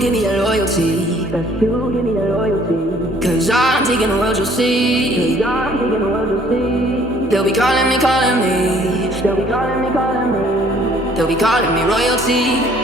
give me that loyalty. That you give me that loyalty. Cause I'm taking the world, you'll see. Cause I'm taking the world, you'll see. They'll be calling me, calling me. They'll be calling me, calling me. They'll be calling me royalty.